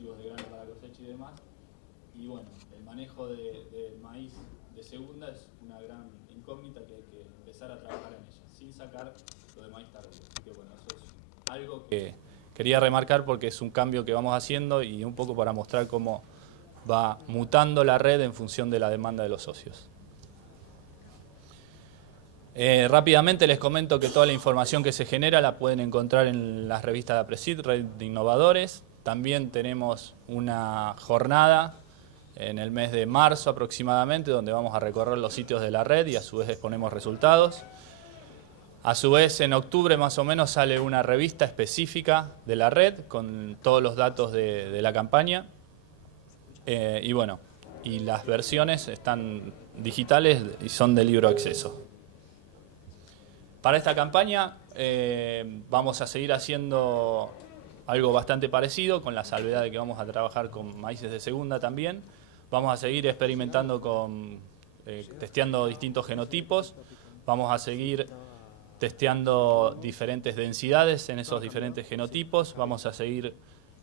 cultivos de grano para cosecha y demás. Y bueno, el manejo del maíz de segunda es una gran incógnita que hay que empezar a trabajar en ella, sin sacar lo de maíz tardío. Así que bueno, eso es algo que quería remarcar porque es un cambio que vamos haciendo y un poco para mostrar cómo va mutando la red en función de la demanda de los socios. Rápidamente les comento que toda la información que se genera la pueden encontrar en las revistas de APRESID, Red de Innovadores. También tenemos una jornada en el mes de marzo aproximadamente, donde vamos a recorrer los sitios de la red y a su vez exponemos resultados. A su vez, en octubre más o menos sale una revista específica de la red con todos los datos de la campaña. Y bueno, y las versiones están digitales y son de libre acceso. Para esta campaña vamos a seguir haciendo algo bastante parecido, con la salvedad de que vamos a trabajar con maíces de segunda también. Vamos a seguir experimentando testeando distintos genotipos. Vamos a seguir testeando diferentes densidades en esos diferentes genotipos. Vamos a seguir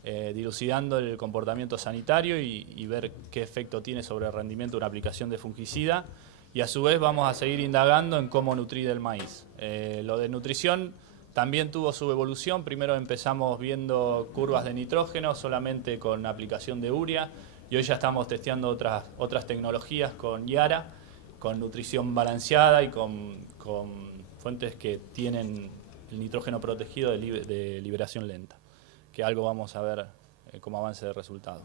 dilucidando el comportamiento sanitario y ver qué efecto tiene sobre el rendimiento de una aplicación de fungicida. Y a su vez vamos a seguir indagando en cómo nutrir el maíz. Lo de nutrición también tuvo su evolución. Primero empezamos viendo curvas de nitrógeno solamente con aplicación de urea. Y hoy ya estamos testeando otras tecnologías con Yara, con nutrición balanceada y con fuentes que tienen el nitrógeno protegido de liberación lenta, que algo vamos a ver como avance de resultado.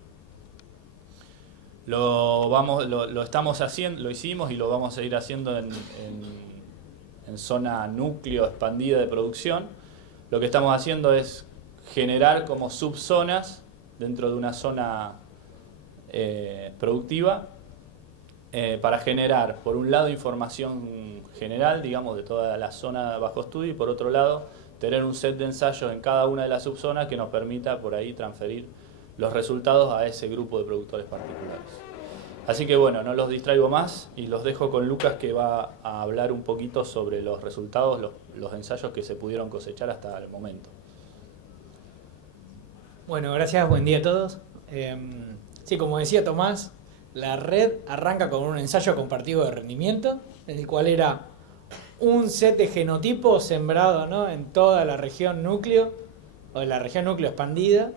Lo estamos haciendo, lo hicimos y lo vamos a seguir haciendo en zona núcleo expandida de producción. Lo que estamos haciendo es generar como subzonas dentro de una zona productiva para generar, por un lado, información general, digamos, de toda la zona bajo estudio, y por otro lado, tener un set de ensayos en cada una de las subzonas que nos permita por ahí transferir los resultados a ese grupo de productores particulares. Así que bueno, no los distraigo más y los dejo con Lucas, que va a hablar un poquito sobre los resultados, los ensayos que se pudieron cosechar hasta el momento. Bueno, gracias, buen día a todos. Sí, como decía Tomás, la red arranca con un ensayo compartido de rendimiento, en el cual era un set de genotipos sembrado, ¿no?, en toda la región núcleo, o en la región núcleo expandida,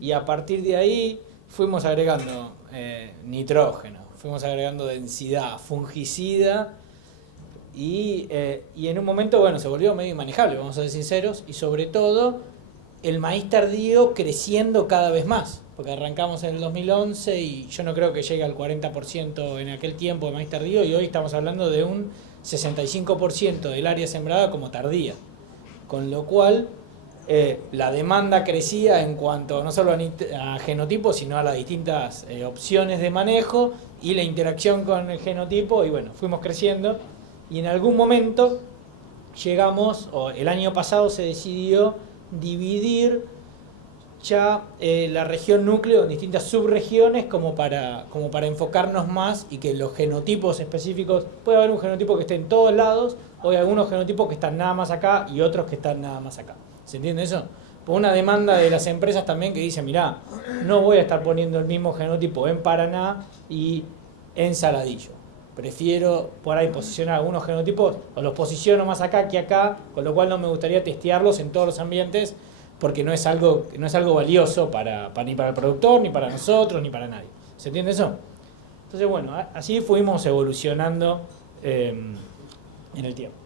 y a partir de ahí fuimos agregando nitrógeno, fuimos agregando densidad, fungicida, y en un momento, bueno, se volvió medio inmanejable, vamos a ser sinceros, y sobre todo el maíz tardío creciendo cada vez más, porque arrancamos en el 2011 y yo no creo que llegue al 40% en aquel tiempo de maíz tardío, y hoy estamos hablando de un 65% del área sembrada como tardía, con lo cual la demanda crecía en cuanto no solo a genotipos, sino a las distintas opciones de manejo y la interacción con el genotipo, y bueno, fuimos creciendo y en algún momento llegamos, o el año pasado se decidió dividir ya la región núcleo en distintas subregiones como para enfocarnos más y que los genotipos específicos, puede haber un genotipo que esté en todos lados, o hay algunos genotipos que están nada más acá y otros que están nada más acá. ¿Se entiende eso? Por una demanda de las empresas también que dice, mirá, no voy a estar poniendo el mismo genotipo en Paraná y en Saladillo. Prefiero por ahí posicionar algunos genotipos, o los posiciono más acá que acá, con lo cual no me gustaría testearlos en todos los ambientes, porque no es algo valioso ni para el productor, ni para nosotros, ni para nadie. ¿Se entiende eso? Entonces, bueno, así fuimos evolucionando en el tiempo.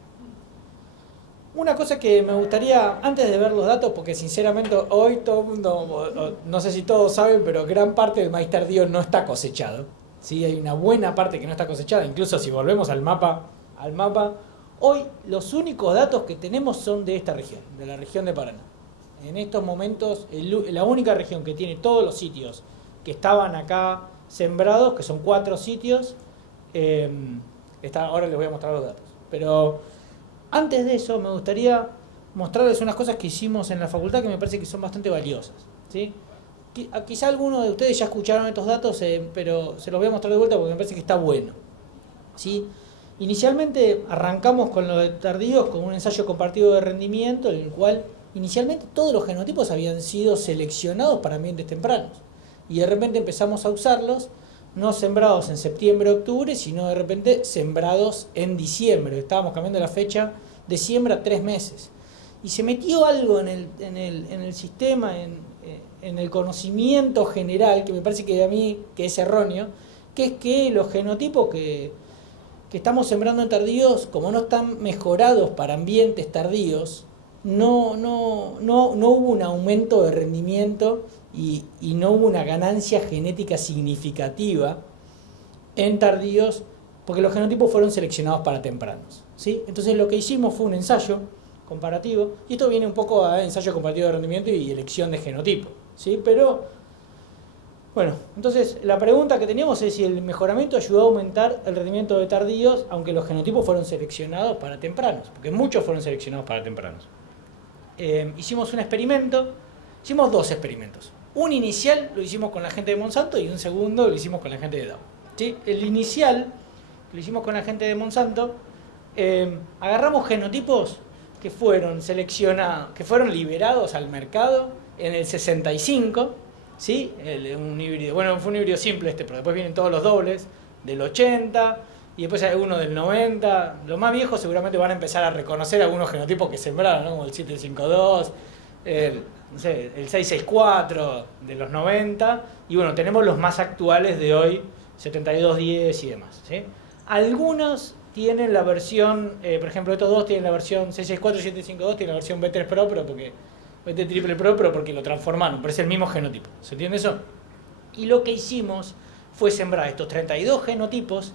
Una cosa que me gustaría, antes de ver los datos, porque sinceramente hoy todo el mundo, no sé si todos saben, pero gran parte del maíz tardío no está cosechado. ¿Sí? Hay una buena parte que no está cosechada, incluso si volvemos al mapa, hoy los únicos datos que tenemos son de esta región, de la región de Paraná. En estos momentos, la única región que tiene todos los sitios que estaban acá sembrados, que son 4 sitios, ahora les voy a mostrar los datos. Pero antes de eso me gustaría mostrarles unas cosas que hicimos en la facultad que me parece que son bastante valiosas, ¿sí? Quizá algunos de ustedes ya escucharon estos datos, pero se los voy a mostrar de vuelta porque me parece que está bueno, ¿sí? Inicialmente arrancamos con los de tardíos con un ensayo compartido de rendimiento en el cual inicialmente todos los genotipos habían sido seleccionados para ambientes tempranos. y de repente empezamos a usarlos, no sembrados en septiembre, octubre, sino de repente sembrados en diciembre. Estábamos cambiando la fecha de siembra 3 meses. Y se metió algo en el sistema, en el conocimiento general, que me parece que a mí que es erróneo, que es que los genotipos que estamos sembrando en tardíos, como no están mejorados para ambientes tardíos, no hubo un aumento de rendimiento y no hubo una ganancia genética significativa en tardíos, porque los genotipos fueron seleccionados para tempranos, ¿sí? Entonces lo que hicimos fue un ensayo comparativo, y esto viene un poco a ensayo comparativo de rendimiento y elección de genotipo, ¿sí? Pero, bueno, entonces la pregunta que teníamos es si el mejoramiento ayudó a aumentar el rendimiento de tardíos, aunque los genotipos fueron seleccionados para tempranos, porque muchos fueron seleccionados para tempranos. Hicimos un experimento, hicimos 2 experimentos. Un inicial lo hicimos con la gente de Monsanto y un segundo lo hicimos con la gente de Dow, ¿sí? El inicial lo hicimos con la gente de Monsanto. Agarramos genotipos que fueron seleccionados, que fueron liberados al mercado en el 65, ¿sí? Un híbrido, bueno, fue un híbrido simple pero después vienen todos los dobles, del 80, y después hay uno del 90. Los más viejos seguramente van a empezar a reconocer algunos genotipos que sembraron, ¿no? Como el 752, el 664 de los 90, y bueno, tenemos los más actuales de hoy, 7210 y demás, ¿sí? Algunos tienen la versión, por ejemplo, estos dos tienen la versión 664 y 752, tienen la versión B3 Pro, pero porque BT Triple Pro, pero porque lo transformaron, pero es el mismo genotipo, ¿se entiende eso? Y lo que hicimos fue sembrar estos 32 genotipos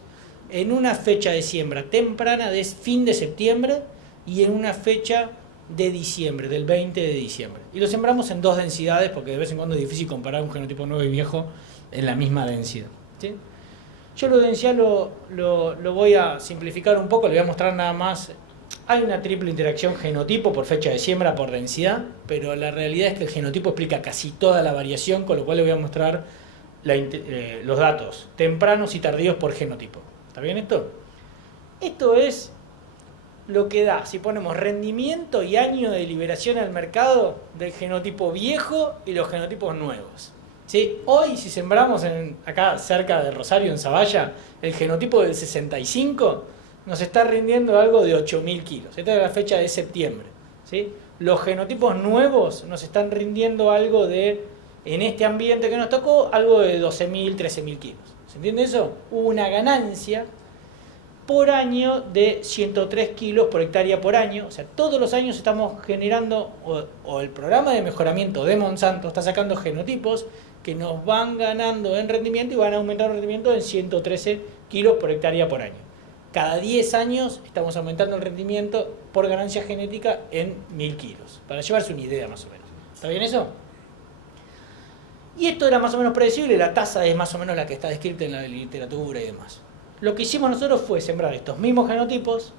en una fecha de siembra temprana de fin de septiembre y en una fecha de diciembre, del 20 de diciembre. Y lo sembramos en 2 densidades, porque de vez en cuando es difícil comparar un genotipo nuevo y viejo en la misma densidad, ¿sí? Yo lo de densidad lo voy a simplificar un poco, le voy a mostrar nada más. Hay una triple interacción genotipo por fecha de siembra por densidad, pero la realidad es que el genotipo explica casi toda la variación, con lo cual le voy a mostrar los datos tempranos y tardíos por genotipo. ¿Está bien esto? Esto es lo que da, si ponemos rendimiento y año de liberación al mercado del genotipo viejo y los genotipos nuevos. ¿Sí? Hoy, si sembramos acá cerca de Rosario, en Zavalla, el genotipo del 65 nos está rindiendo algo de 8.000 kilos. Esta es la fecha de septiembre, ¿sí? Los genotipos nuevos nos están rindiendo algo de, en este ambiente que nos tocó, algo de 12.000, 13.000 kilos. ¿Se entiende eso? Hubo una ganancia por año de 103 kilos por hectárea por año. O sea, todos los años estamos generando, o el programa de mejoramiento de Monsanto está sacando genotipos que nos van ganando en rendimiento y van a aumentar el rendimiento en 113 kilos por hectárea por año. Cada 10 años estamos aumentando el rendimiento por ganancia genética en 1.000 kilos, para llevarse una idea más o menos. ¿Está bien eso? Y esto era más o menos predecible, la tasa es más o menos la que está descrita en la literatura y demás. Lo que hicimos nosotros fue sembrar estos mismos genotipos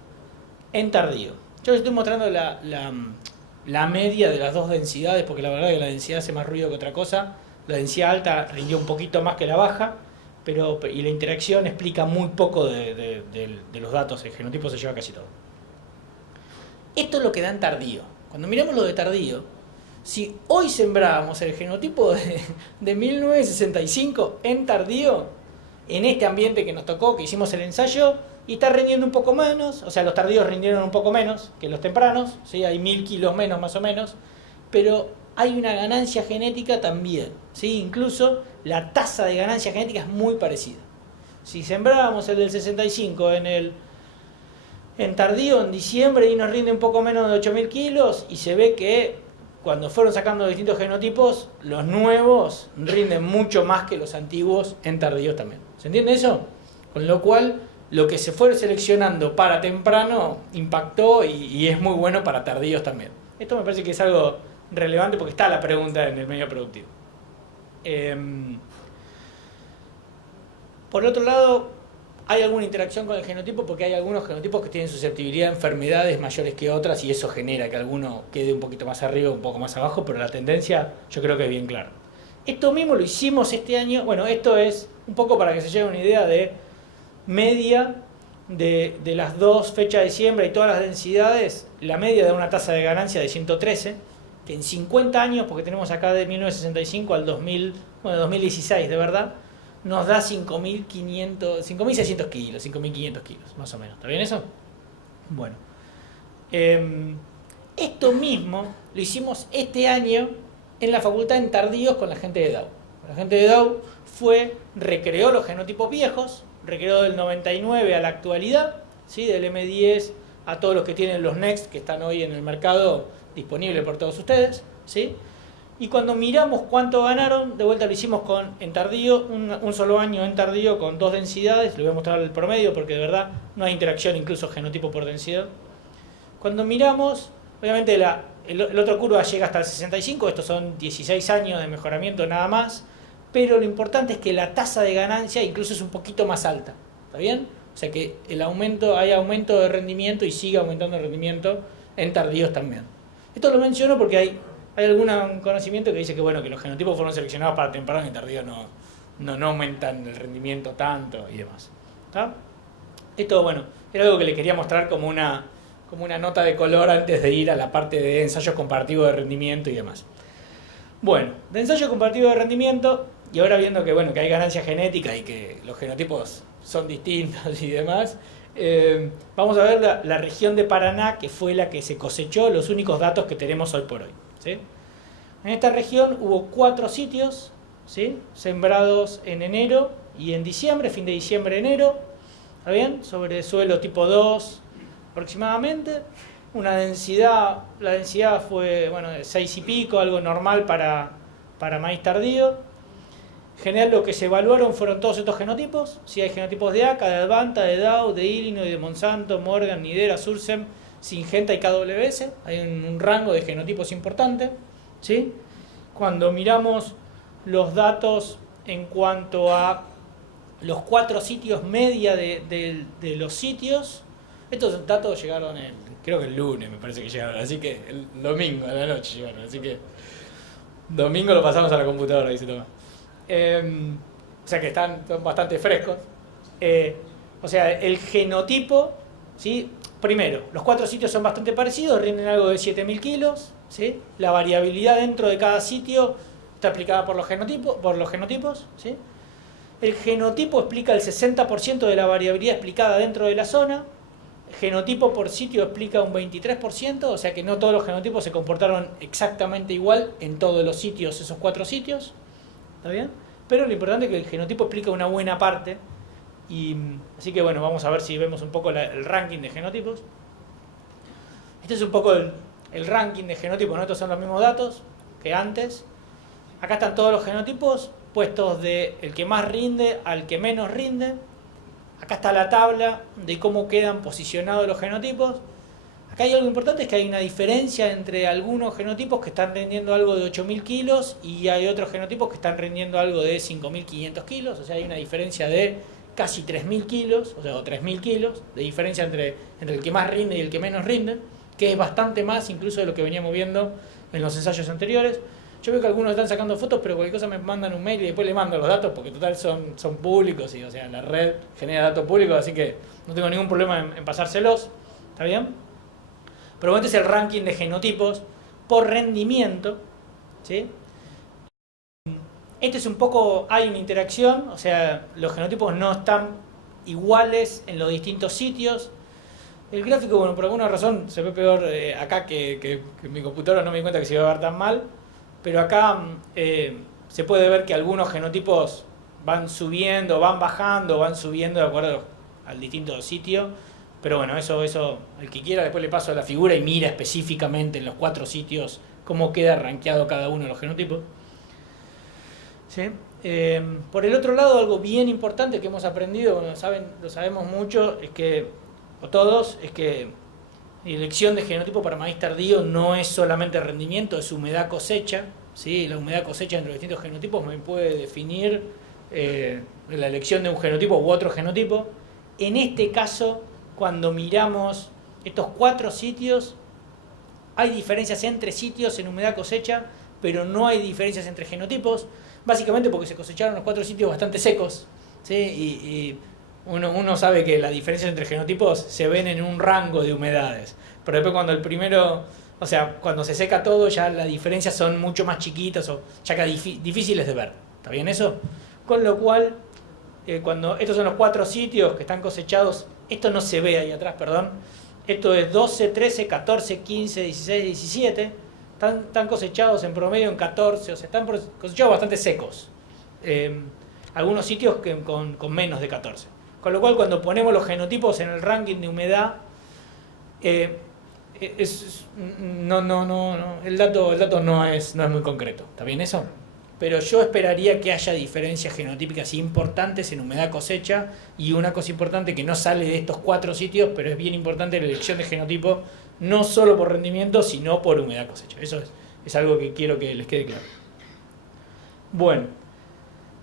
en tardío. Yo les estoy mostrando la media de las 2 densidades, porque la verdad es que la densidad hace más ruido que otra cosa. La densidad alta rindió un poquito más que la baja, y la interacción explica muy poco de los datos. El genotipo se lleva casi todo. Esto es lo que da en tardío. Cuando miramos lo de tardío, si hoy sembrábamos el genotipo de 1965 en tardío, en este ambiente que nos tocó, que hicimos el ensayo, y está rindiendo un poco menos, o sea, los tardíos rindieron un poco menos que los tempranos, ¿sí? Hay 1.000 kilos menos más o menos, pero hay una ganancia genética también, ¿sí? Incluso la tasa de ganancia genética es muy parecida. Si sembrábamos el del 65 en tardío, en diciembre, y nos rinde un poco menos de 8.000 kilos, y se ve que cuando fueron sacando distintos genotipos, los nuevos rinden mucho más que los antiguos en tardíos también. ¿Se entiende eso? Con lo cual, lo que se fue seleccionando para temprano impactó y es muy bueno para tardíos también. Esto me parece que es algo relevante porque está la pregunta en el medio productivo. Por otro lado, hay alguna interacción con el genotipo porque hay algunos genotipos que tienen susceptibilidad a enfermedades mayores que otras y eso genera que alguno quede un poquito más arriba o un poco más abajo, pero la tendencia yo creo que es bien clara. Esto mismo lo hicimos este año. Bueno, esto es un poco para que se lleve una idea de media de las 2 fechas de siembra y todas las densidades. La media da una tasa de ganancia de 113, que en 50 años, porque tenemos acá de 1965 al 2016, de verdad, nos da 5.600 kilos, 5.500 kilos, más o menos. ¿Está bien eso? Bueno. Esto mismo lo hicimos este año en la facultad en Tardíos con la gente de DAO. La gente de DAO recreó los genotipos viejos, recreó del 99 a la actualidad, ¿sí? Del M10 a todos los que tienen los Next que están hoy en el mercado disponibles por todos ustedes, ¿sí? Y cuando miramos cuánto ganaron, de vuelta lo hicimos en Tardío, un solo año en Tardío con 2 densidades, les voy a mostrar el promedio porque de verdad no hay interacción incluso genotipo por densidad. Cuando miramos, obviamente el otro curva llega hasta el 65, estos son 16 años de mejoramiento nada más, pero lo importante es que la tasa de ganancia incluso es un poquito más alta, ¿está bien? O sea que hay aumento de rendimiento y sigue aumentando el rendimiento en Tardíos también. Esto lo menciono porque hay algún conocimiento que dice que bueno, que los genotipos fueron seleccionados para temprano y Tardíos no aumentan el rendimiento tanto y demás. ¿Está? Esto, bueno, era algo que le quería mostrar como una nota de color antes de ir a la parte de ensayos comparativos de rendimiento y demás. Bueno, de ensayo comparativo de rendimiento, y ahora viendo que, bueno, que hay ganancia genética y que los genotipos son distintos y demás, vamos a ver la región de Paraná, que fue la que se cosechó los únicos datos que tenemos hoy por hoy, ¿sí? En esta región hubo 4 sitios, ¿sí? Sembrados en enero y en diciembre, fin de diciembre, enero, ¿está bien? Sobre suelo tipo 2 aproximadamente. La densidad fue, bueno, de 6 y pico, algo normal para maíz tardío. En general lo que se evaluaron fueron todos estos genotipos. Sí, hay genotipos de ACA, de Advanta, de Dow, de Illinois, de Monsanto, Morgan, Nidera, Sursem, Syngenta y KWS. Hay un rango de genotipos importante, ¿sí? Cuando miramos los datos en cuanto a los 4 sitios media de los sitios, estos datos llegaron creo que el lunes me parece que llegaron, así que el domingo a la noche llegaron, así que domingo lo pasamos a la computadora, dice Tomás. O sea que son bastante frescos. O sea, el genotipo, ¿sí? Primero, los 4 sitios son bastante parecidos, rinden algo de 7.000 kilos, ¿sí? La variabilidad dentro de cada sitio está explicada por los genotipos, ¿sí? El genotipo explica el 60% de la variabilidad explicada dentro de la zona. Genotipo por sitio explica un 23%, o sea que no todos los genotipos se comportaron exactamente igual en todos los sitios, esos 4 sitios, ¿está bien? Pero lo importante es que el genotipo explica una buena parte, y así que bueno, vamos a ver si vemos un poco el ranking de genotipos. Este es un poco el ranking de genotipos, ¿no? Estos son los mismos datos que antes. Acá están todos los genotipos puestos del que más rinde al que menos rinde. Acá está la tabla de cómo quedan posicionados los genotipos. Acá hay algo importante, es que hay una diferencia entre algunos genotipos que están rindiendo algo de 8.000 kilos y hay otros genotipos que están rindiendo algo de 5.500 kilos. O sea, hay una diferencia de casi 3.000 kilos, o sea, o 3.000 kilos de diferencia entre el que más rinde y el que menos rinde, que es bastante más incluso de lo que veníamos viendo en los ensayos anteriores. Yo veo que algunos están sacando fotos, pero cualquier cosa me mandan un mail y después le mando los datos, porque total son públicos y, o sea, la red genera datos públicos, así que no tengo ningún problema en pasárselos, ¿está bien? Pero bueno, este es el ranking de genotipos por rendimiento, ¿sí? Este es un poco, hay una interacción, o sea, los genotipos no están iguales en los distintos sitios. El gráfico, bueno, por alguna razón se ve peor acá que en mi computadora, no me di cuenta que se iba a ver tan mal. Pero acá se puede ver que algunos genotipos van subiendo, van bajando, van subiendo de acuerdo al distinto sitio. Pero bueno, eso el que quiera después le paso a la figura y mira específicamente en los 4 sitios cómo queda rankeado cada uno de los genotipos. ¿Sí? Por el otro lado, algo bien importante que hemos aprendido, bueno, lo sabemos mucho, es que la elección de genotipo para maíz tardío no es solamente rendimiento, es humedad cosecha, ¿sí? La humedad cosecha entre los distintos genotipos me puede definir la elección de un genotipo u otro genotipo. En este caso, cuando miramos estos 4 sitios, hay diferencias entre sitios en humedad cosecha, pero no hay diferencias entre genotipos, básicamente porque se cosecharon los 4 sitios bastante secos, ¿sí? Y uno sabe que las diferencias entre genotipos se ven en un rango de humedades, pero después cuando el primero O sea, cuando se seca todo ya las diferencias son mucho más chiquitas o ya que difíciles de ver. ¿Está bien eso? Con lo cual, cuando estos son los 4 sitios que están cosechados, esto no se ve ahí atrás, perdón. Esto es 12, 13, 14, 15, 16, 17. Están cosechados en promedio en 14, o sea, están cosechados bastante secos. Algunos sitios con menos de 14. Con lo cual, cuando ponemos los genotipos en el ranking de humedad, el dato no es muy concreto. ¿Está bien eso? Pero yo esperaría que haya diferencias genotípicas importantes en humedad cosecha, y una cosa importante que no sale de estos 4 sitios, pero es bien importante la elección de genotipo, no solo por rendimiento, sino por humedad cosecha. Eso es algo que quiero que les quede claro. Bueno,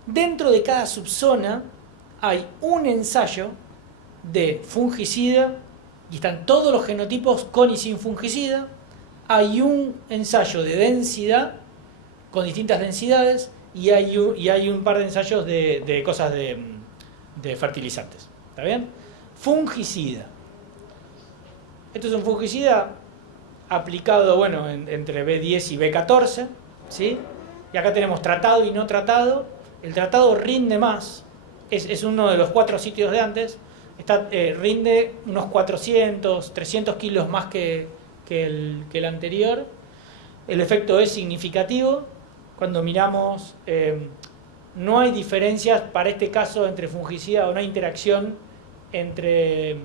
dentro de cada subzona hay un ensayo de fungicida, y están todos los genotipos con y sin fungicida. Hay un ensayo de densidad, con distintas densidades, y hay un par de ensayos de cosas de fertilizantes. ¿Está bien? Fungicida. Esto es un fungicida aplicado, bueno, entre B10 y B14, ¿sí? Y acá tenemos tratado y no tratado. El tratado rinde más, es uno de los 4 sitios de antes, rinde unos 400, 300 kilos más que el anterior. El efecto es significativo. Cuando miramos, no hay diferencias para este caso entre fungicida, o no hay interacción entre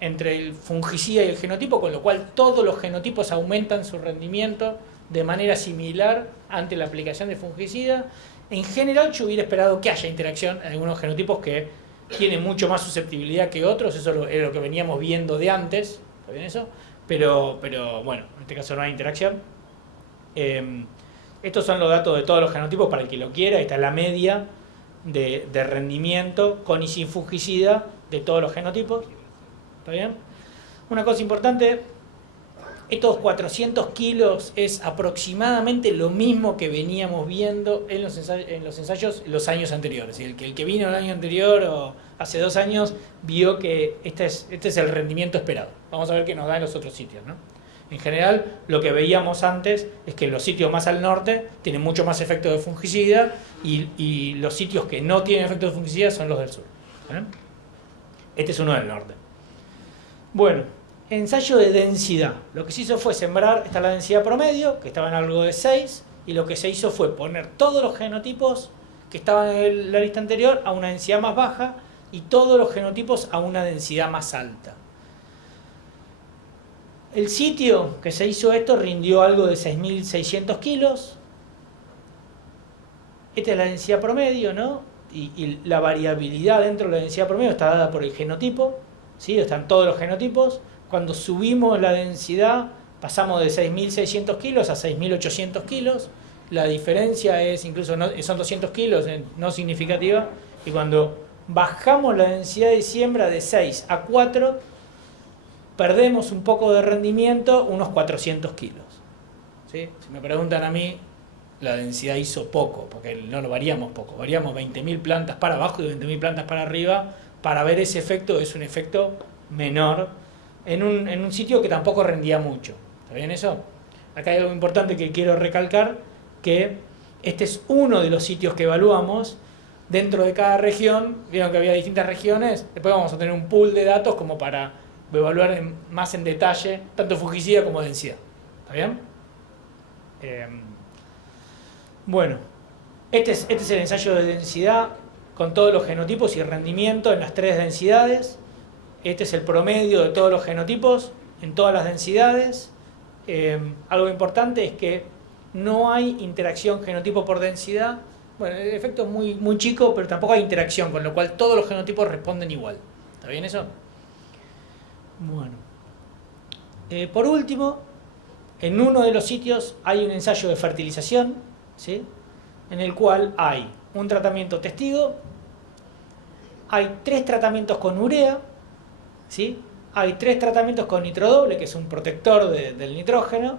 el fungicida y el genotipo, con lo cual todos los genotipos aumentan su rendimiento de manera similar ante la aplicación de fungicida. En general, yo hubiera esperado que haya interacción en algunos genotipos que tienen mucho más susceptibilidad que otros. Eso es lo que veníamos viendo de antes. ¿Está bien eso? Pero bueno, en este caso no hay interacción. Estos son los datos de todos los genotipos para el que lo quiera. Esta es la media de rendimiento con y sin fungicida de todos los genotipos. ¿Está bien? Una cosa importante, estos 400 kilos es aproximadamente lo mismo que veníamos viendo en los ensayos los años anteriores. El que vino el año anterior o hace 2 años vio que este es el rendimiento esperado. Vamos a ver qué nos da en los otros sitios, ¿no? En general, lo que veíamos antes es que los sitios más al norte tienen mucho más efecto de fungicida, y los sitios que no tienen efecto de fungicida son los del sur. Este es uno del norte. Bueno, ensayo de densidad. Lo que se hizo fue sembrar, esta es la densidad promedio, que estaba en algo de 6, y lo que se hizo fue poner todos los genotipos que estaban en la lista anterior a una densidad más baja, y todos los genotipos a una densidad más alta. El sitio que se hizo esto rindió algo de 6.600 kilos. Esta es la densidad promedio, ¿no? Y la variabilidad dentro de la densidad promedio está dada por el genotipo, ¿sí? Están todos los genotipos. Cuando subimos la densidad, pasamos de 6.600 kilos a 6.800 kilos. La diferencia es incluso, son 200 kilos, no significativa. Y cuando bajamos la densidad de siembra de 6 a 4, perdemos un poco de rendimiento, unos 400 kilos. ¿Sí? Si me preguntan a mí, la densidad hizo poco, porque no lo variamos poco. Variamos 20.000 plantas para abajo y 20.000 plantas para arriba. Para ver ese efecto, es un efecto menor en un sitio que tampoco rendía mucho. ¿Está bien eso? Acá hay algo importante que quiero recalcar, que este es uno de los sitios que evaluamos. Dentro de cada región, vieron que había distintas regiones, después vamos a tener un pool de datos como para evaluar más en detalle tanto fungicida como densidad. ¿Está bien? Bueno, este es el ensayo de densidad con todos los genotipos y rendimiento en las 3 densidades. Este es el promedio de todos los genotipos en todas las densidades. Algo importante es que no hay interacción genotipo por densidad. Bueno, el efecto es muy chico, pero tampoco hay interacción, con lo cual todos los genotipos responden igual. ¿Está bien eso? Bueno. Por último, en uno de los sitios hay un ensayo de fertilización, ¿sí? En el cual hay un tratamiento testigo, hay 3 tratamientos con urea, ¿sí? Hay 3 tratamientos con nitrodoble, que es un protector del nitrógeno,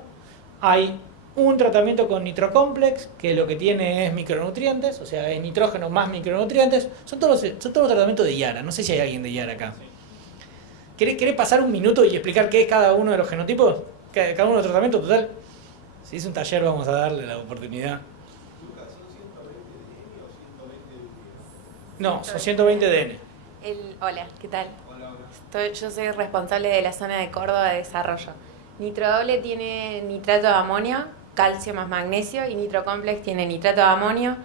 hay un tratamiento con nitrocomplex, que lo que tiene es micronutrientes, o sea, es nitrógeno más micronutrientes. Son todos los tratamientos de Yara. No sé si hay alguien de Yara acá. ¿Querés pasar un minuto y explicar qué es cada uno de los genotipos? cada uno de tratamiento total. Si es un taller vamos a darle la oportunidad. No, son 120 DN. Hola, ¿qué tal? Yo soy responsable de la zona de Córdoba de desarrollo. Nitrodoble tiene nitrato de amonio, calcio más magnesio, y Nitrocomplex tiene nitrato de amonio,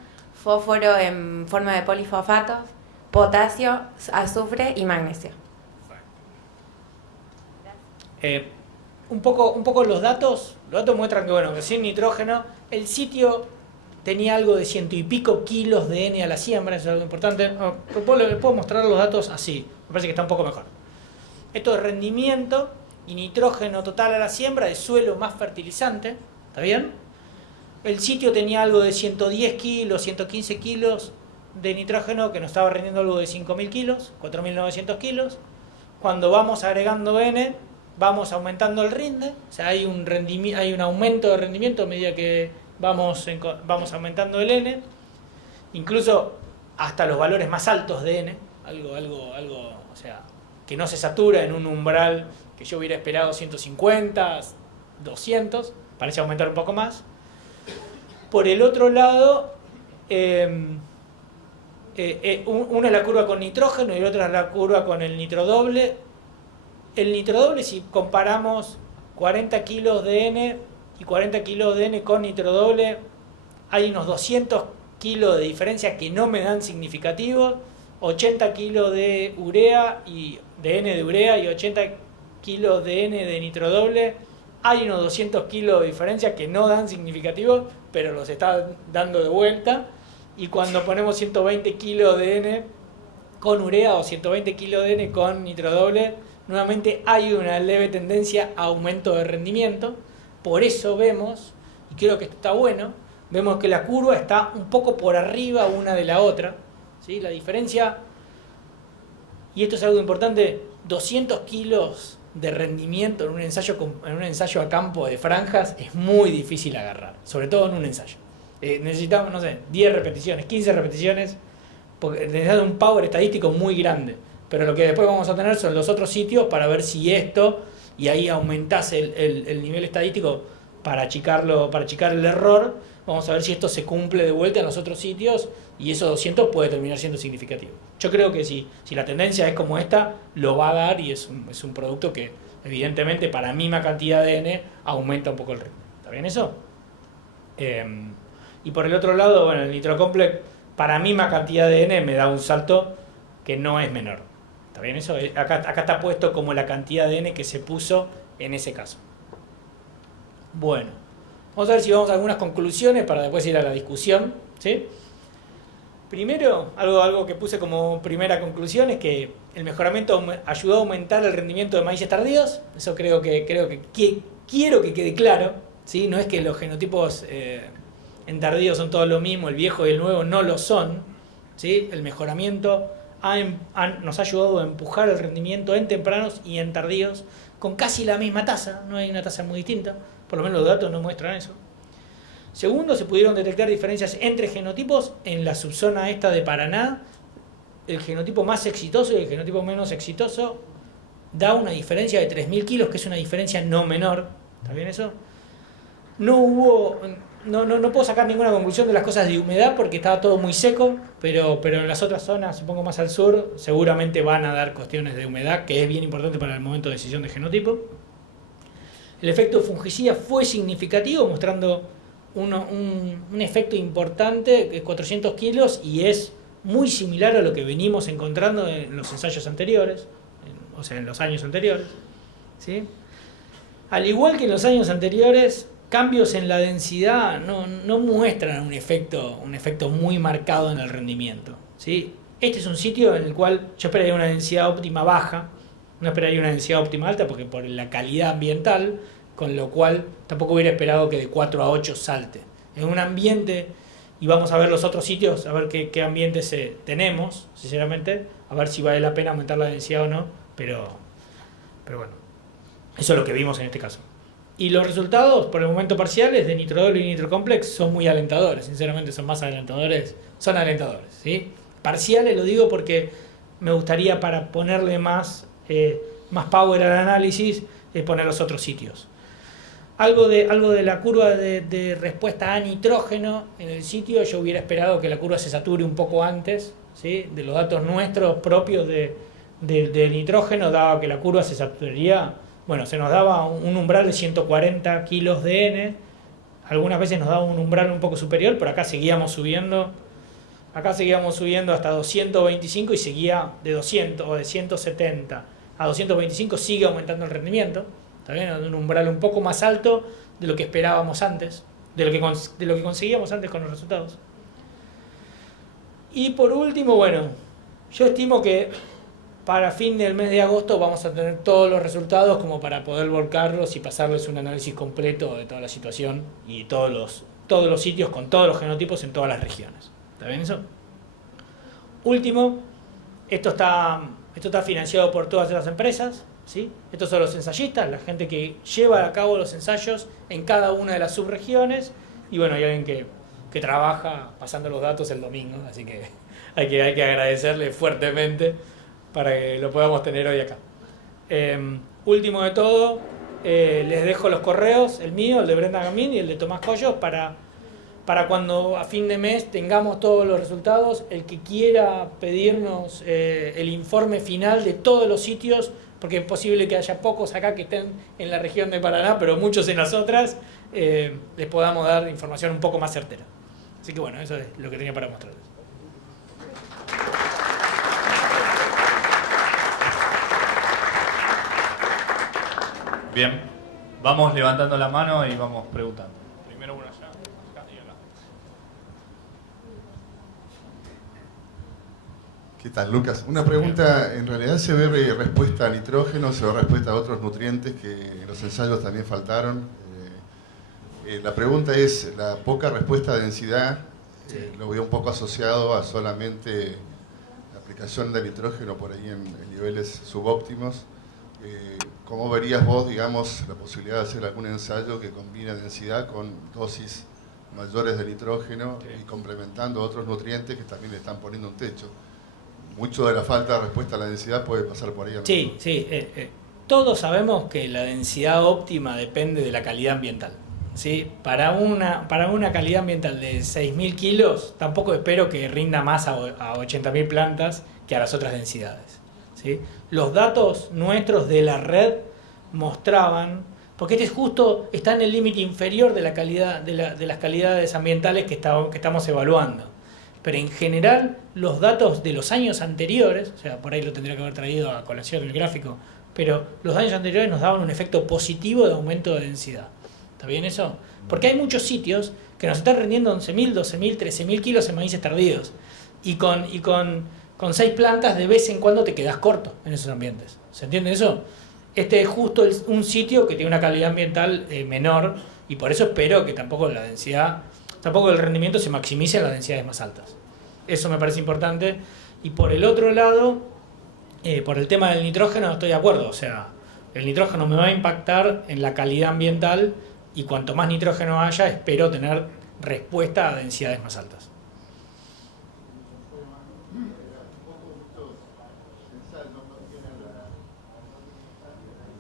fósforo en forma de polifosfatos, potasio, azufre y magnesio. Un poco los datos muestran que, bueno, que sin nitrógeno el sitio tenía algo de 100 y pico kilos de N a la siembra, eso es algo importante. Les puedo mostrar los datos así, me parece que está un poco mejor. Esto es rendimiento y nitrógeno total a la siembra de suelo más fertilizante, ¿está bien? El sitio tenía algo de 110 kilos, 115 kilos de nitrógeno, que nos estaba rindiendo algo de 5.000 kilos, 4.900 kilos. Cuando vamos agregando N, vamos aumentando el rinde, o sea, hay un aumento de rendimiento a medida que vamos aumentando el N, incluso hasta los valores más altos de N, algo, o sea, que no se satura en un umbral que yo hubiera esperado 150, 200, parece aumentar un poco más. Por el otro lado, una es la curva con nitrógeno y la otra es la curva con el nitrodoble. El nitrodoble, si comparamos 40 kilos de N y 40 kilos de N con nitrodoble, hay unos 200 kilos de diferencia que no me dan significativos, 80 kilos de urea y de N de urea y 80 kilos de N de nitrodoble, hay unos 200 kilos de diferencia que no dan significativos, pero los está dando de vuelta. Y cuando ponemos 120 kilos de N con urea o 120 kilos de N con nitrodoble, nuevamente hay una leve tendencia a aumento de rendimiento. Por eso vemos, y creo que esto está bueno, vemos que la curva está un poco por arriba una de la otra, ¿sí? La diferencia, y esto es algo importante, 200 kilos de rendimiento en un ensayo a campo de franjas es muy difícil agarrar, sobre todo en un ensayo. Necesitamos, no sé, 10 repeticiones, 15 repeticiones, porque necesitamos un power estadístico muy grande. Pero lo que después vamos a tener son los otros sitios para ver si esto, y ahí aumentás el nivel estadístico para achicar el error. Vamos a ver si esto se cumple de vuelta en los otros sitios y esos 200 puede terminar siendo significativo. Yo creo que si la tendencia es como esta, lo va a dar, y es un producto que evidentemente para la misma cantidad de N aumenta un poco el ritmo. ¿Está bien eso? Y por el otro lado, bueno, el Nitrocomplex para misma cantidad de N me da un salto que no es menor. ¿Está bien eso? Acá está puesto como la cantidad de N que se puso en ese caso. Bueno, vamos a ver si vamos a algunas conclusiones para después ir a la discusión, ¿sí? Primero, algo que puse como primera conclusión es que el mejoramiento ayudó a aumentar el rendimiento de maíces tardíos. Eso quiero que quede claro, ¿sí? No es que los genotipos en tardíos son todos lo mismo, el viejo y el nuevo no lo son, ¿sí? El mejoramiento nos ha ayudado a empujar el rendimiento en tempranos y en tardíos con casi la misma tasa, no hay una tasa muy distinta, por lo menos los datos no muestran eso. Segundo, se pudieron detectar diferencias entre genotipos en la subzona esta de Paraná. El genotipo más exitoso y el genotipo menos exitoso da una diferencia de 3.000 kilos, que es una diferencia no menor. ¿Está bien eso? No puedo sacar ninguna conclusión de las cosas de humedad porque estaba todo muy seco, pero en las otras zonas, supongo más al sur, seguramente van a dar cuestiones de humedad, que es bien importante para el momento de decisión de genotipo. El efecto fungicida fue significativo, mostrando un efecto importante, que es 400 kilos, y es muy similar a lo que venimos encontrando en los ensayos anteriores, o sea, en los años anteriores, ¿sí? Al igual que en los años anteriores, cambios en la densidad no muestran un efecto muy marcado en el rendimiento, ¿sí? Este es un sitio en el cual yo esperaría una densidad óptima baja, no esperaría una densidad óptima alta porque por la calidad ambiental, con lo cual tampoco hubiera esperado que de 4 a 8 salte. En un ambiente, y vamos a ver los otros sitios, a ver qué ambientes tenemos, sinceramente, a ver si vale la pena aumentar la densidad o no, pero bueno, eso es lo que vimos en este caso. Y los resultados, por el momento parciales, de Nitrodoble y Nitrocomplex son muy alentadores, sinceramente son alentadores, ¿sí? Parciales lo digo porque me gustaría, para ponerle más power al análisis, poner los otros sitios. algo de la curva de respuesta a nitrógeno en el sitio. Yo hubiera esperado que la curva se sature un poco antes, ¿sí? De los datos nuestros propios de nitrógeno, dado que la curva se saturaría. Bueno, se nos daba un umbral de 140 kilos de N. Algunas veces nos daba un umbral un poco superior, pero acá seguíamos subiendo. Acá seguíamos subiendo hasta 225 y seguía de 200 o de 170 a 225, sigue aumentando el rendimiento. ¿Está bien? Un umbral un poco más alto de lo que esperábamos antes, de lo que conseguíamos antes con los resultados. Y por último, bueno, yo estimo que para fin del mes de agosto vamos a tener todos los resultados como para poder volcarlos y pasarles un análisis completo de toda la situación y todos los sitios con todos los genotipos en todas las regiones. ¿Está bien eso? Último, esto está financiado por todas las empresas, ¿sí? Estos son los ensayistas, la gente que lleva a cabo los ensayos en cada una de las subregiones, y bueno, hay alguien que trabaja pasando los datos el domingo, así que hay que agradecerle fuertemente para que lo podamos tener hoy acá. Último de todo, les dejo los correos, el mío, el de Brenda Gamín y el de Tomás Collos, para cuando a fin de mes tengamos todos los resultados. El que quiera pedirnos el informe final de todos los sitios, porque es posible que haya pocos acá que estén en la región de Paraná, pero muchos en las otras, les podamos dar información un poco más certera. Así que bueno, eso es lo que tenía para mostrarles. Bien, vamos levantando la mano y vamos preguntando. Primero uno allá, acá y acá. ¿Qué tal, Lucas? Una pregunta, en realidad se ve respuesta a nitrógeno, se ve respuesta a otros nutrientes que en los ensayos también faltaron. La pregunta es, la poca respuesta a densidad, lo veo un poco asociado a solamente la aplicación de nitrógeno por ahí en niveles subóptimos. ¿Cómo verías vos, digamos, la posibilidad de hacer algún ensayo que combine densidad con dosis mayores de nitrógeno y complementando otros nutrientes que también le están poniendo un techo? Mucho de la falta de respuesta a la densidad puede pasar por ahí. Sí, sí. Todos sabemos que la densidad óptima depende de la calidad ambiental, ¿sí? Para una calidad ambiental de 6.000 kilos, tampoco espero que rinda más a 80.000 plantas que a las otras densidades, ¿sí? Los datos nuestros de la red mostraban, porque está en el límite inferior de la calidad de las calidades ambientales que estamos evaluando. Pero en general, los datos de los años anteriores, o sea, por ahí lo tendría que haber traído a colación el gráfico, pero los años anteriores nos daban un efecto positivo de aumento de densidad. ¿Está bien eso? Porque hay muchos sitios que nos están rindiendo 11.000, 12.000, 13.000 kilos en maíces tardíos. Y con 6 plantas de vez en cuando te quedas corto en esos ambientes. ¿Se entiende eso? Este es justo un sitio que tiene una calidad ambiental menor, y por eso espero que tampoco el rendimiento se maximice en las densidades más altas. Eso me parece importante. Y por el otro lado, por el tema del nitrógeno, estoy de acuerdo. O sea, el nitrógeno me va a impactar en la calidad ambiental, y cuanto más nitrógeno haya, espero tener respuesta a densidades más altas.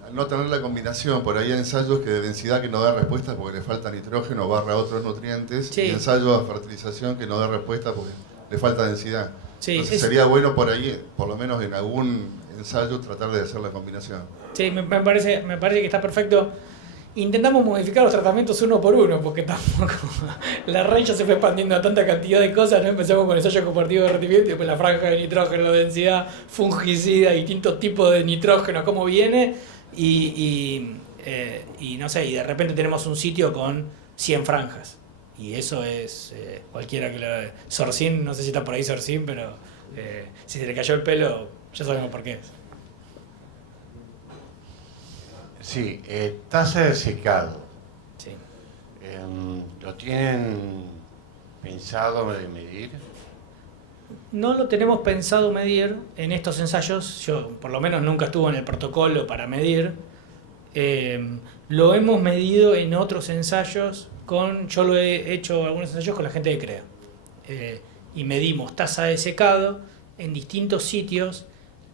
Al no tener la combinación, por ahí hay ensayos que de densidad que no da respuesta porque le falta nitrógeno barra otros nutrientes, sí. Y ensayos de fertilización que no da respuesta porque le falta densidad. Sí, entonces sería bueno por ahí, por lo menos en algún ensayo, tratar de hacer la combinación. Sí, me parece que está perfecto. Intentamos modificar los tratamientos uno por uno, porque tampoco la red ya se fue expandiendo a tanta cantidad de cosas, ¿no? Empezamos con ensayo compartido de rendimiento y después la franja de nitrógeno, la densidad, fungicida, distintos tipos de nitrógeno, cómo viene, y no sé, y de repente tenemos un sitio con 100 franjas. Y eso es cualquiera que lo... Sorcín, no sé si está por ahí Sorcín, pero si se le cayó el pelo, ya sabemos por qué es. Sí, tasa de secado. Sí. ¿Lo tienen pensado de medir? No lo tenemos pensado medir en estos ensayos. Yo, por lo menos, nunca estuve en el protocolo para medir. Lo hemos medido en otros ensayos. Yo lo he hecho algunos ensayos con la gente de CREA. Y medimos tasa de secado en distintos sitios,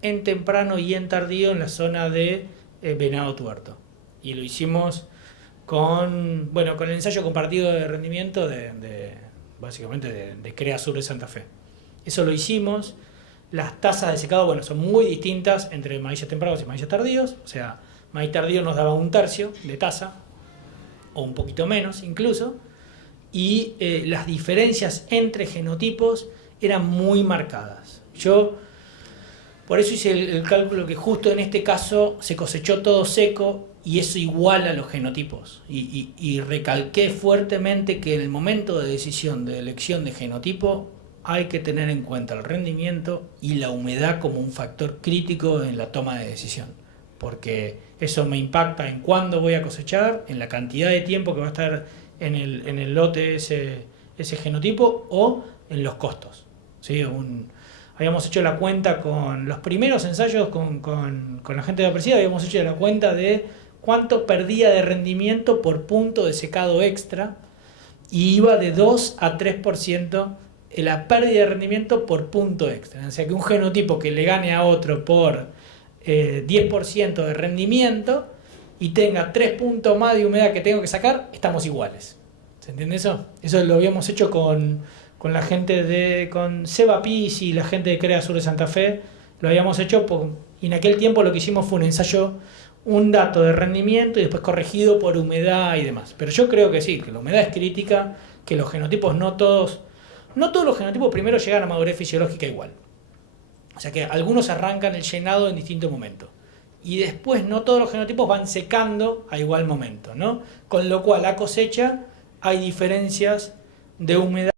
en temprano y en tardío, en la zona de Venado Tuerto. Y lo hicimos con el ensayo compartido de rendimiento básicamente de CREA Sur de Santa Fe. Eso lo hicimos. Las tasas de secado, son muy distintas entre maíces tempranos y maíces tardíos. O sea, maíz tardío nos daba 1/3 de tasa, o un poquito menos incluso. Y las diferencias entre genotipos eran muy marcadas. Yo por eso hice el cálculo que justo en este caso se cosechó todo seco y eso iguala los genotipos. Y recalqué fuertemente que en el momento de decisión de elección de genotipo hay que tener en cuenta el rendimiento y la humedad como un factor crítico en la toma de decisión. Porque eso me impacta en cuándo voy a cosechar, en la cantidad de tiempo que va a estar en el lote ese genotipo o en los costos. ¿Sí? Habíamos hecho la cuenta con los primeros ensayos con la gente de APRESID, habíamos hecho la cuenta de cuánto perdía de rendimiento por punto de secado extra y iba de 2 a 3% la pérdida de rendimiento por punto extra. O sea que un genotipo que le gane a otro por 10% de rendimiento y tenga 3 puntos más de humedad que tengo que sacar, estamos iguales. ¿Se entiende eso? Eso lo habíamos hecho con la gente con Seba Piz y la gente de CREA Sur de Santa Fe. Lo habíamos hecho y en aquel tiempo lo que hicimos fue un ensayo, un dato de rendimiento y después corregido por humedad y demás. Pero yo creo que sí, que la humedad es crítica, que los genotipos no todos los genotipos primero llegan a madurez fisiológica igual. O sea que algunos arrancan el llenado en distintos momentos. Y después no todos los genotipos van secando a igual momento, ¿no? Con lo cual a cosecha hay diferencias de humedad,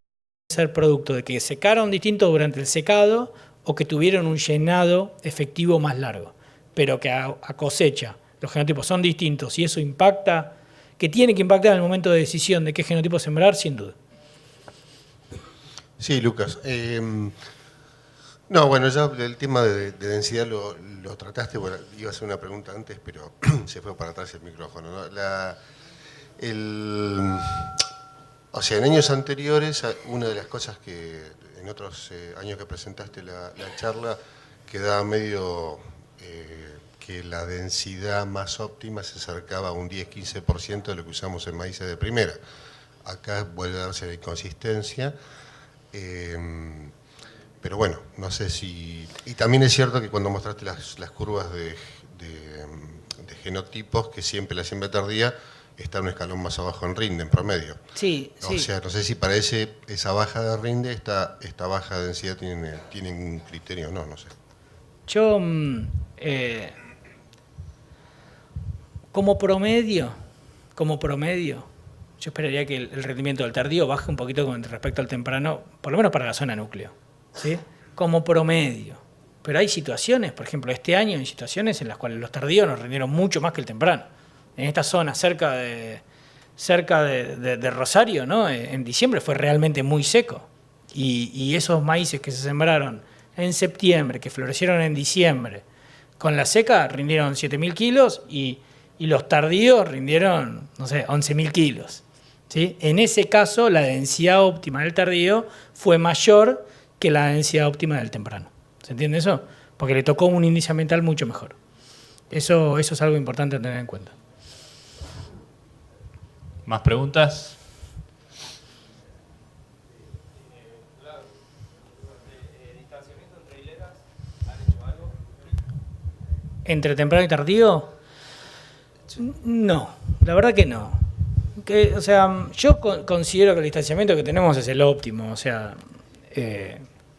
ser producto de que secaron distinto durante el secado o que tuvieron un llenado efectivo más largo. Pero que a cosecha los genotipos son distintos y eso impacta, que tiene que impactar en el momento de decisión de qué genotipo sembrar, sin duda. Sí, Lucas. No, bueno, ya el tema de densidad lo trataste, bueno, iba a hacer una pregunta antes, pero se fue para atrás el micrófono, ¿no? O sea, en años anteriores, una de las cosas que en otros años que presentaste la charla, quedaba medio que la densidad más óptima se acercaba a un 10-15% de lo que usamos en maíces de primera. Acá vuelve a darse la inconsistencia. Pero bueno, no sé si... Y también es cierto que cuando mostraste las curvas de genotipos, que siempre la siembra tardía está un escalón más abajo en rinde, en promedio. Sí, sí. O sea, no sé si para esa baja de rinde, esta baja densidad tienen un criterio o no, no sé. Yo, como promedio, yo esperaría que el rendimiento del tardío baje un poquito con respecto al temprano, por lo menos para la zona núcleo, ¿sí? Como promedio. Pero hay situaciones, por ejemplo, este año hay situaciones en las cuales los tardíos nos rindieron mucho más que el temprano. En esta zona, cerca de Rosario, ¿no? En diciembre fue realmente muy seco. Y esos maíces que se sembraron en septiembre, que florecieron en diciembre, con la seca rindieron 7.000 kilos y los tardíos rindieron, no sé, 11.000 kilos. ¿Sí? En ese caso, la densidad óptima del tardío fue mayor que la densidad óptima del temprano. ¿Se entiende eso? Porque le tocó un índice ambiental mucho mejor. Eso es algo importante a tener en cuenta. ¿Más preguntas? ¿Distanciamiento entre hileras han hecho algo? ¿Entre temprano y tardío? No, la verdad que no. O sea, yo considero que el distanciamiento que tenemos es el óptimo. O sea,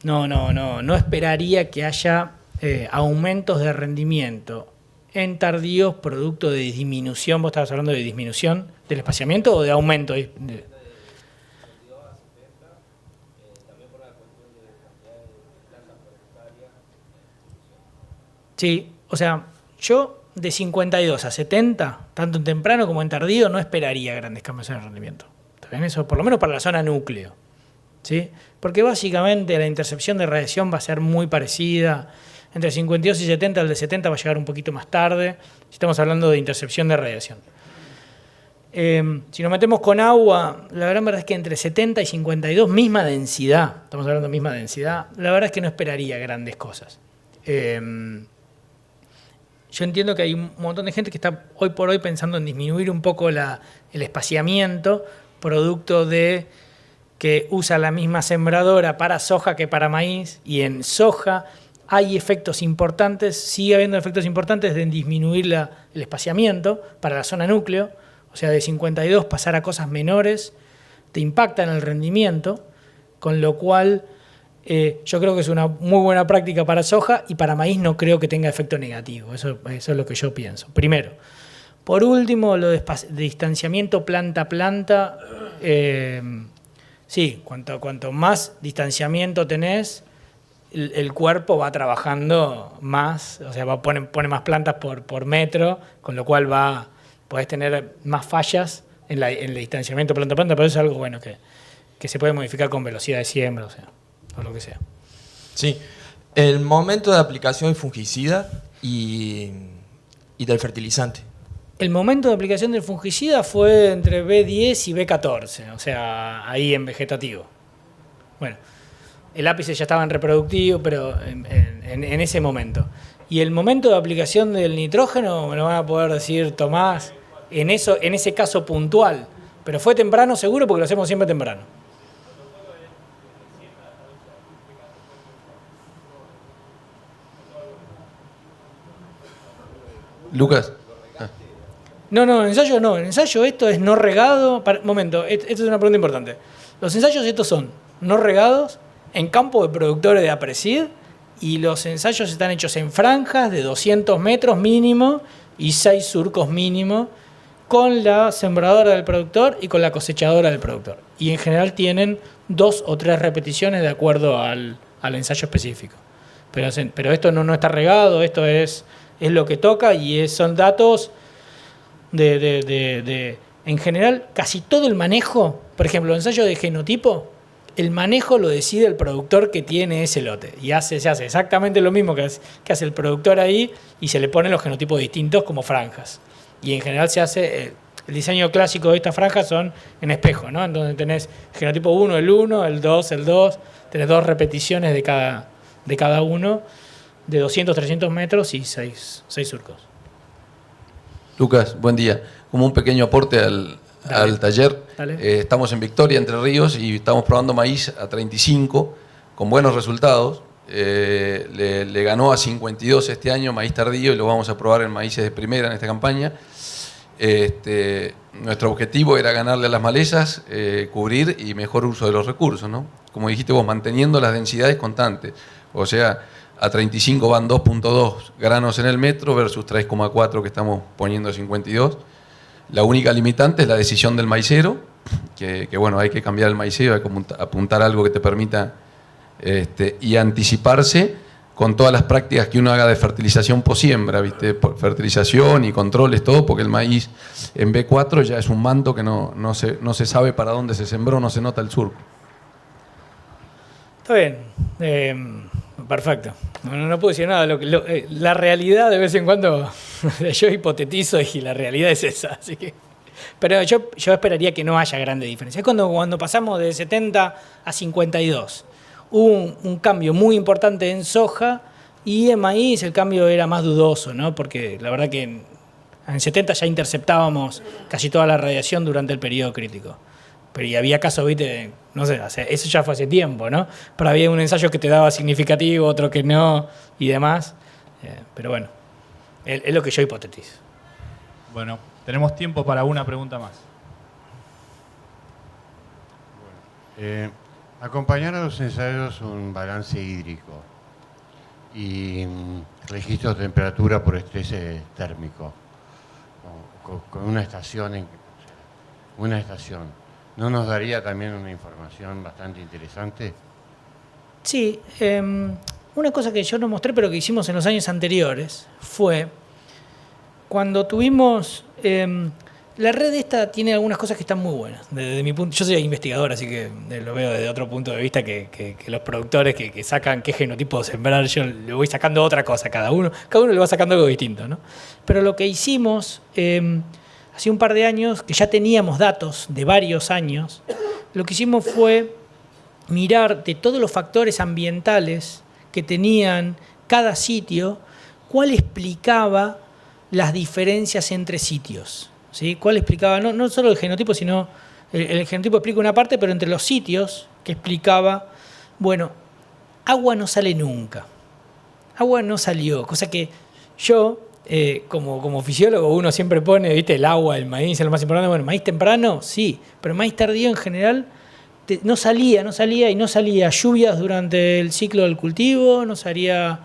no esperaría que haya aumentos de rendimiento en tardíos producto de disminución. ¿Vos estabas hablando de disminución del espaciamiento o de aumento? Sí, o sea, yo de 52 a 70, tanto en temprano como en tardío, no esperaría grandes cambios en el rendimiento. ¿Está bien? Eso por lo menos para la zona núcleo. ¿Sí? Porque básicamente la intercepción de radiación va a ser muy parecida. Entre 52 y 70, el de 70 va a llegar un poquito más tarde, si estamos hablando de intercepción de radiación. Si nos metemos con agua, la gran verdad es que entre 70 y 52, misma densidad, estamos hablando de misma densidad, la verdad es que no esperaría grandes cosas. yo entiendo que hay un montón de gente que está hoy por hoy pensando en disminuir un poco el espaciamiento, producto de que usa la misma sembradora para soja que para maíz, y en soja hay efectos importantes, sigue habiendo efectos importantes de disminuir el espaciamiento para la zona núcleo, o sea, de 52 pasar a cosas menores, te impacta en el rendimiento, con lo cual yo creo que es una muy buena práctica para soja, y para maíz no creo que tenga efecto negativo, eso es lo que yo pienso, primero. Por último, lo de distanciamiento planta-planta, sí, cuanto más distanciamiento tenés, el cuerpo va trabajando más, o sea, pone más plantas por metro, con lo cual podés tener más fallas en el distanciamiento planta-planta, pero eso es algo bueno que se puede modificar con velocidad de siembra, o sea, o lo que sea. Sí, el momento de aplicación del fungicida y del fertilizante. El momento de aplicación del fungicida fue entre B10 y B14, o sea, ahí en vegetativo. Bueno, el ápice ya estaba en reproductivo, pero en ese momento. Y el momento de aplicación del nitrógeno, me lo van a poder decir Tomás, en ese caso puntual. Pero fue temprano seguro, porque lo hacemos siempre temprano. Lucas. No, en ensayo no. En ensayo esto es no regado. Momento, esto es una pregunta importante. Los ensayos estos son no regados, en campo de productores de Aprecid, y los ensayos están hechos en franjas de 200 metros mínimo y 6 surcos mínimo, con la sembradora del productor y con la cosechadora del productor. Y en general tienen 2 o 3 repeticiones de acuerdo al ensayo específico. Pero esto no está regado, esto es lo que toca, y son datos en general, casi todo el manejo, por ejemplo, el ensayo de genotipo, el manejo lo decide el productor que tiene ese lote. Y se hace exactamente lo mismo que hace el productor ahí, y se le ponen los genotipos distintos como franjas. Y en general se hace, el diseño clásico de estas franjas son en espejo, ¿no? Entonces tenés genotipo 1, el 1, el 2, el 2, tenés 2 repeticiones de cada uno, de 200, 300 metros y 6 surcos. Lucas, buen día. Como un pequeño aporte al taller, estamos en Victoria, Entre Ríos, y estamos probando maíz a 35 con buenos resultados. Le ganó a 52 este año maíz tardío, y lo vamos a probar en maíces de primera en esta campaña. Nuestro objetivo era ganarle a las malezas, cubrir y mejor uso de los recursos, ¿no? Como dijiste vos, manteniendo las densidades constantes. O sea, a 35 van 2.2 granos en el metro versus 3,4 que estamos poniendo a 52. La única limitante es la decisión del maicero, que bueno, hay que cambiar el maicero, hay que apuntar algo que te permita y anticiparse con todas las prácticas que uno haga de fertilización post-siembra, ¿viste? Fertilización y controles, todo, porque el maíz en B4 ya es un manto que no se sabe para dónde se sembró, no se nota el surco. Está bien, perfecto. No puedo decir nada. La realidad, de vez en cuando, yo hipotetizo y la realidad es esa. Así que, pero yo esperaría que no haya grandes diferencias. Es cuando pasamos de 70 a 52. Hubo un cambio muy importante en soja, y en maíz el cambio era más dudoso, ¿no? Porque la verdad que en 70 ya interceptábamos casi toda la radiación durante el periodo crítico. Pero y había casos, viste, no sé, eso ya fue hace tiempo, ¿no? Pero había un ensayo que te daba significativo, otro que no, y demás. Pero bueno, es lo que yo hipotetizo. Bueno, tenemos tiempo para una pregunta más. Acompañar a los ensayos un balance hídrico y registro de temperatura por estrés térmico, con una estación. ¿No nos daría también una información bastante interesante? Sí, una cosa que yo no mostré, pero que hicimos en los años anteriores, fue cuando tuvimos... la red esta tiene algunas cosas que están muy buenas. Desde mi punto, yo soy investigador, así que lo veo desde otro punto de vista, que los productores que sacan qué genotipo sembrar, yo le voy sacando otra cosa a cada uno le va sacando algo distinto, ¿no? Pero lo que hicimos... hace un par de años, que ya teníamos datos de varios años, lo que hicimos fue mirar de todos los factores ambientales que tenían cada sitio, cuál explicaba las diferencias entre sitios. ¿Sí? ¿Cuál explicaba? No solo el genotipo, sino el genotipo explica una parte, pero entre los sitios que explicaba, bueno, agua no sale nunca. Agua no salió, cosa que yo, como fisiólogo, uno siempre pone, ¿viste? El agua, el maíz es lo más importante. Bueno, maíz temprano, sí, pero maíz tardío en general no salía lluvias durante el ciclo del cultivo, no salía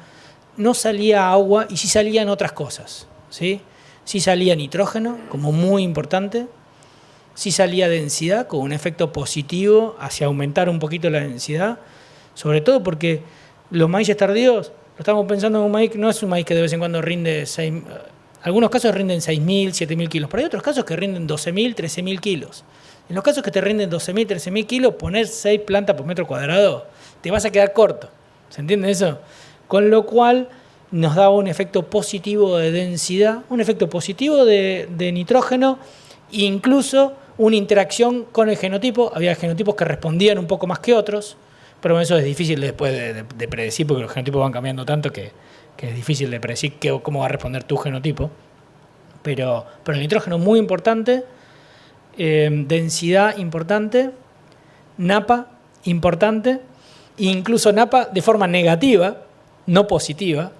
agua y sí salían otras cosas, ¿sí? Sí salía nitrógeno, como muy importante, sí salía densidad, con un efecto positivo hacia aumentar un poquito la densidad, sobre todo porque los maíces tardíos, lo estamos pensando en un maíz, no es un maíz que de vez en cuando rinde, algunos casos rinden 6.000, 7.000 kilos, pero hay otros casos que rinden 12.000, 13.000 kilos. En los casos que te rinden 12.000, 13.000 kilos, poner 6 plantas por metro cuadrado, te vas a quedar corto. ¿Se entiende eso? Con lo cual nos daba un efecto positivo de densidad, un efecto positivo de nitrógeno, e incluso una interacción con el genotipo. Había genotipos que respondían un poco más que otros, pero eso es difícil después de predecir, porque los genotipos van cambiando tanto que es difícil de predecir cómo va a responder tu genotipo. Pero el nitrógeno es muy importante, densidad importante, napa importante, incluso napa de forma negativa, no positiva.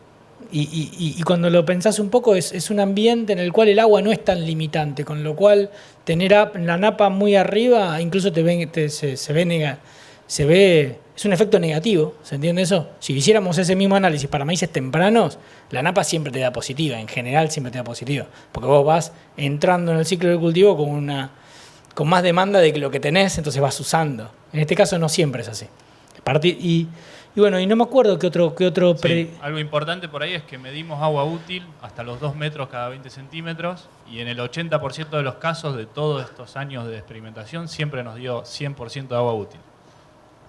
Y cuando lo pensás un poco, es un ambiente en el cual el agua no es tan limitante, con lo cual tener la napa muy arriba incluso se ve, es un efecto negativo, ¿se entiende eso? Si hiciéramos ese mismo análisis para maíces tempranos, la napa siempre te da positiva, en general siempre te da positiva, porque vos vas entrando en el ciclo del cultivo con más demanda de lo que tenés, entonces vas usando. En este caso no siempre es así. Y bueno, y no me acuerdo qué otro sí, algo importante por ahí es que medimos agua útil hasta los 2 metros cada 20 centímetros y en el 80% de los casos de todos estos años de experimentación siempre nos dio 100% de agua útil.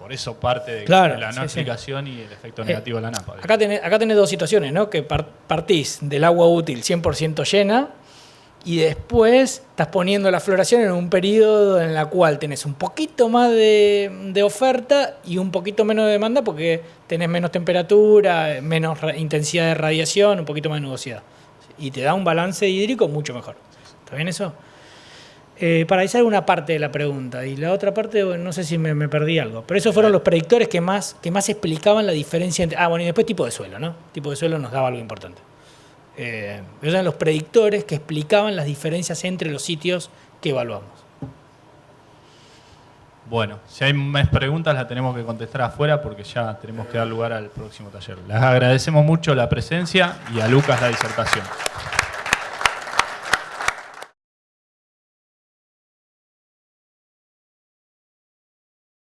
Por eso parte de la no explicación y el efecto negativo de la napa. Acá tenés dos situaciones, ¿no? Que partís del agua útil 100% llena y después estás poniendo la floración en un periodo en el cual tenés un poquito más de oferta y un poquito menos de demanda porque tenés menos temperatura, menos intensidad de radiación, un poquito más de nubosidad. Y te da un balance hídrico mucho mejor. ¿Está bien eso? Para esa una parte de la pregunta. Y la otra parte, bueno, no sé si me perdí algo. Pero esos fueron los predictores que más explicaban la diferencia entre... bueno, y después tipo de suelo, ¿no? Tipo de suelo nos daba algo importante. Esos eran los predictores que explicaban las diferencias entre los sitios que evaluamos. Bueno, si hay más preguntas las tenemos que contestar afuera porque ya tenemos que dar lugar al próximo taller. Les agradecemos mucho la presencia y a Lucas la disertación.